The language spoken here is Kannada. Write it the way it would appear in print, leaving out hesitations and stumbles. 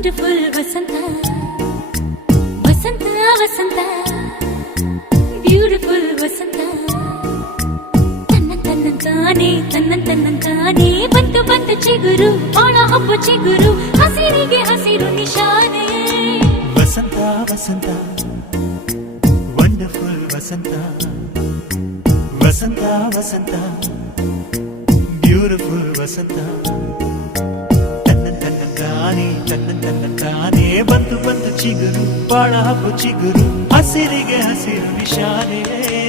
ವಂಡರ್ಫುಲ್ ವಸಂತ ವಸಂತ ವಸಂತ ಬ್ಯೂಟಿಫುಲ್ ವಸಂತ ತನ್ನಂತಾನೆ ಬಂತು ಬಂತು ಚಿಗುರು ಒಳ ಹಬ್ಬ ಚಿಗುರು ಹಸಿರಿಗೆ ಹಸಿರು ನಿಶಾನೆ ವಸಂತ ವಸಂತ ವಂಡರ್ಫುಲ್ ವಸಂತ ವಸಂತ ವಸಂತ ಬ್ಯೂಟಿಫುಲ್ ವಸಂತ ತನ್ನಂತಾನೆ ಬಂತು ಬಂತು ಚಿಗುರು ಬಾಳ ಹಬ್ಬ ಚಿಗುರು ಹಸಿರಿಗೆ ಹಸಿರು ನಿಶಾನೆ